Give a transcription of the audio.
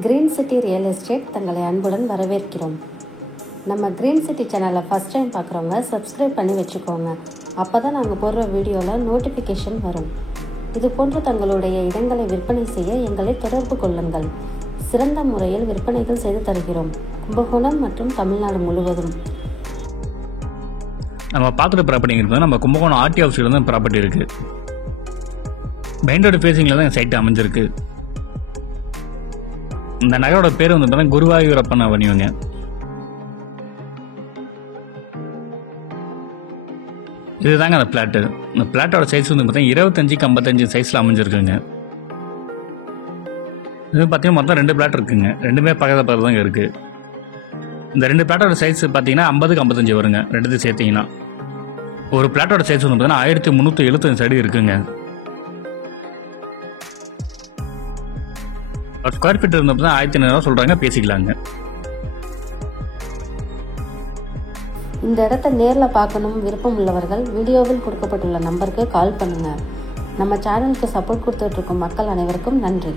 Green city real estate தங்களை அன்புடன் வரவேற்கிறோம். நம்ம கிரீன் சிட்டி சேனலை ஃபஸ்ட் டைம் பார்க்குறவங்க சப்ஸ்கிரைப் பண்ணி வச்சுக்கோங்க. அப்போ தான் நாங்கள் போடுற வீடியோவில் நோட்டிஃபிகேஷன் வரும். இது போன்று தங்களுடைய இடங்களை விற்பனை செய்ய எங்களை தொடர்பு கொள்ளுங்கள். சிறந்த முறையில் விற்பனைகள் செய்து தருகிறோம். கும்பகோணம் மற்றும் தமிழ்நாடு முழுவதும். நம்ம பார்க்குற ப்ராப்பர்ட்டிங்கிறது நம்ம கும்பகோணம் ஆர்டி ஹவுஸில் தான் ப்ராப்பர்ட்டி இருக்குது. மெயின் ரோடு ஃபேஸிங்கில் தான் சைட்டு அமைஞ்சிருக்கு. இந்த நகரோட பேர் வந்து பார்த்தீங்கன்னா குருவாயூரப்பன் அவனியுங்க. இதுதாங்க அந்த பிளாட்டு. இந்த பிளாட்டோட சைஸ் வந்து பார்த்தீங்கன்னா 25x55 சைஸில் அமைஞ்சிருக்குங்க. இது பார்த்தீங்கன்னா மொத்தம் 2 பிளாட் இருக்குங்க. ரெண்டுமே பக்கத்தில் தாங்க இருக்குது. இந்த 2 பிளாட்டோட சைஸ் பார்த்தீங்கன்னா 50x55 வருங்க. ரெண்டுத்தையும் சேர்த்திங்கன்னா ஒரு பிளாட்டோட சைஸ் வந்து பார்த்தீங்கன்னா 1375 அடி இருக்குங்க. ஸ்கொயர் ஃபீட் இருந்தப்போ தான் 1500 சொல்கிறாங்க, பேசிக்கலாங்க. இந்த இடத்த நேரில் பார்க்கணும் விருப்பம் உள்ளவர்கள் வீடியோவில் கொடுக்கப்பட்டுள்ள நம்பருக்கு கால் பண்ணுங்கள். நம்ம சேனலுக்கு சப்போர்ட் கொடுத்துட்ருக்கும் மக்கள் அனைவருக்கும் நன்றி.